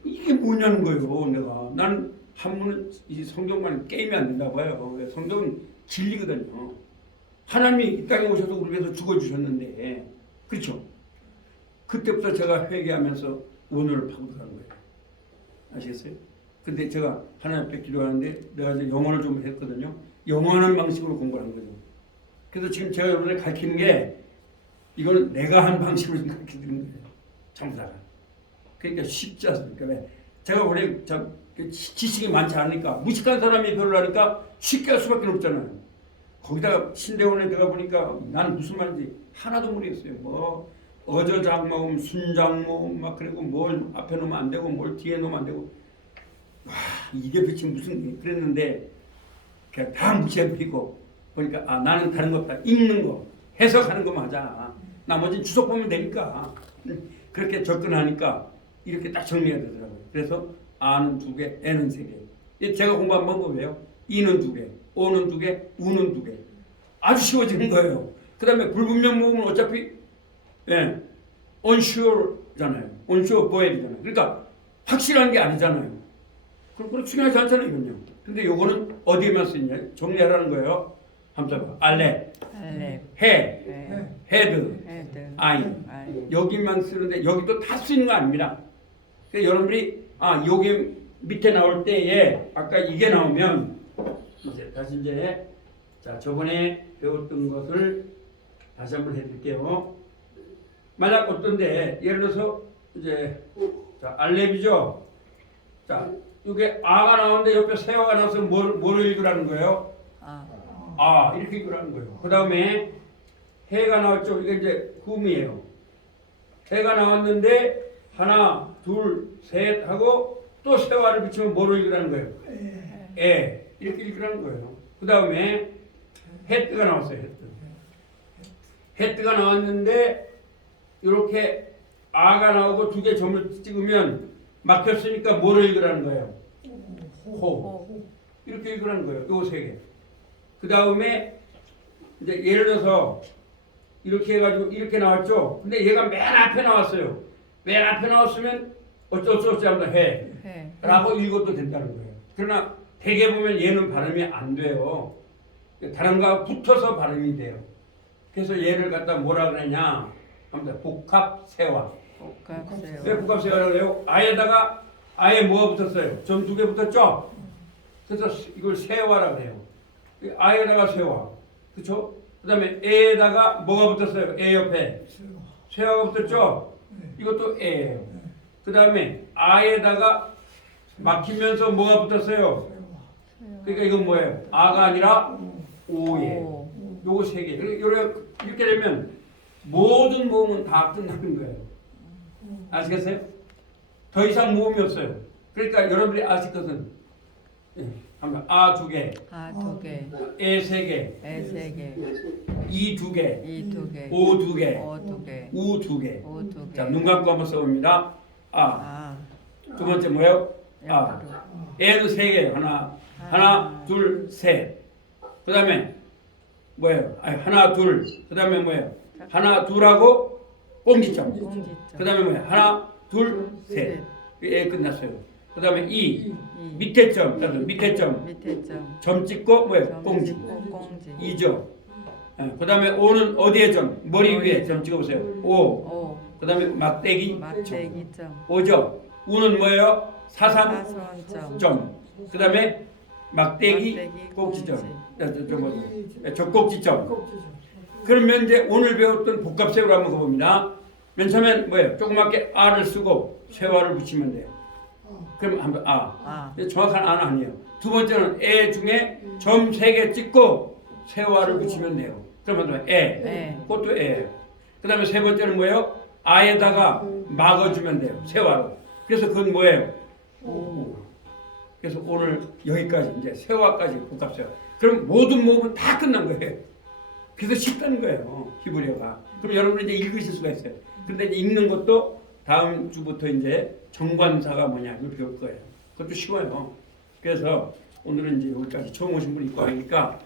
이게 뭐냐는 거예요. 내가 나는 한문은 이 성경만 게임이 안 된다고 봐요. 성경은 진리거든요. 하나님이 이 땅에 오셔서 우리 위해서 죽어주셨는데, 그렇죠? 그때부터 제가 회개하면서 원어를 파고들어간 거예요. 아시겠어요? 근데 제가 하나님 앞에 기도하는데 내가 이제 영어를 좀 했거든요. 영어하는 방식으로 공부를 한 거죠. 그래서 지금 제가 여러분을 가르치는 게 이걸 내가 한 방식으로 좀 가르치는 거예요. 전부 다. 그러니까 쉽지 않습니까? 왜? 제가 원래 지식이 많지 않으니까 무식한 사람이 별로라니까 쉽게 할 수밖에 없잖아요. 거기다가 신대원에 들어가 보니까 나는 무슨 말인지 하나도 모르겠어요. 뭐 어저장모음, 순장모음 막 그리고 뭘 앞에 놓으면 안 되고 뭘 뒤에 놓으면 안 되고 와 이게 도대체 무슨 그랬는데 그냥 다 무시해버리고 보니까 아 나는 다른 거 없다. 읽는 거 해석하는 거 맞아. 나머지는 주석 보면 되니까 그렇게 접근하니까 이렇게 딱 정리해야 되더라고요. 그래서 아는 2개, 애는 3개. 제가 공부한 방법이에요. 이는 2개, 오는 2개, 우는 2개. 아주 쉬워지는 거예요. 그 다음에 불분명 모음은 어차피 예, unsure잖아요. unsure boy잖아요. 그러니까 확실한 게 아니잖아요. 그럼 중요하지 않잖아요, 이건요. 근데 요거는 어디에만 쓰냐? 정리하라는 거예요. 한번 써봐. 알레, 해, 헤드, 아인. 여기만 쓰는데 여기도 다 쓰는 거 아닙니다. 그러니까 여러분들이 여기 밑에 나올 때에 아까 이게 나오면 이제 다시 이제 자 저번에 배웠던 것을 다시 한번 해드릴게요. 만약 어떤데 예를 들어서 이제 자 알렙이죠. 자 이게 아가 나오는데 옆에 세화가 나와서 뭐를 읽으라는 거예요? 이렇게 읽으라는 거예요. 그 다음에 해가 나왔죠. 이게 이제 흠이에요. 해가 나왔는데 하나, 둘, 셋 하고 또 세화를 붙이면 뭐를 읽으라는 거예요? 이렇게 읽으라는 거예요. 그 다음에 해뜨가 나왔어요. 해뜨가 나왔는데 이렇게 아가 나오고 2개 점을 찍으면 막혔으니까 뭐를 읽으라는 거예요? 호. 이렇게 읽으라는 거예요. 요 3개. 그 다음에 이제 예를 들어서 이렇게 해가지고 이렇게 나왔죠. 근데 얘가 맨 앞에 나왔어요. 맨 앞에 나왔으면 어쩔 수 없이 한번 해. 라고 읽어도 된다는 거예요. 그러나 대개 보면 얘는 발음이 안 돼요. 다른 거하고 붙어서 발음이 돼요. 그래서 얘를 갖다 뭐라 그러냐? 아무튼 복합세화. 왜 복합세화라고 해요? 아에다가 아에 뭐가 붙었어요? 점 2개 붙었죠? 그래서 이걸 세화라고 해요. 아에다가 세화. 그렇죠? 그 다음에 에에다가 뭐가 붙었어요? 에 옆에 세화가 붙었죠? 이것도 에예요. 그 다음에 아에다가 막히면서 뭐가 붙었어요? 그러니까 이건 뭐예요? 아가 아니라 오예요. 요거 3개. 이렇게 되면 모든 모음은 다 끝나는 거예요. 아시겠어요? 더 이상 모음이 없어요. 그러니까 여러분들이 아실 것은 한번 아 2개, 에 3개, 이 2개, 오 2개, 우 2개. 자, 눈 감고 한번 써봅니다. 두 번째 뭐예요? 에는 3개예요. 하나, 둘, 셋. 그 다음에 뭐예요? 하나, 둘. 그 다음에 뭐예요? 하나, 둘하고 꽁지점. 그 다음에 뭐예요? 하나, 둘, 셋. 에 끝났어요. 그 다음에 이 밑에 점, 점 찍고 뭐예요? 꽁지. 이죠. 그 다음에 오는 어디에 점? 머리 위에 점 찍어보세요. 오. 그 다음에 막대기 점. 오죠. 우는 뭐예요? 사삼점. 그 다음에 막대기 꼭지점. 적꼭지점. 그러면 이제 오늘 배웠던 복합세우를 한번 가봅니다. 맨 처음엔 뭐예요? 조그맣게 R을 쓰고 세화를 붙이면 돼요. 그럼 한번 정확한 R은 아니에요. 두 번째는 에 중에 점 3개 찍고 세화를 붙이면 돼요. 그러면 그것도 에예요. 그 다음에 세 번째는 뭐예요? 아에다가 막아주면 돼요. 세화로. 그래서 그건 뭐예요? 그래서 오늘 여기까지 이제 세화까지 복합세화. 그럼 모든 모음은 다 끝난 거예요. 그래서 쉽다는 거예요. 히브리어가. 그럼 여러분이 이제 읽으실 수가 있어요. 근데 이제 읽는 것도 다음 주부터 이제 정관사가 뭐냐 이걸 배울 거예요. 그것도 쉬워요. 그래서 오늘은 이제 여기까지 처음 오신 분이 있고 하니까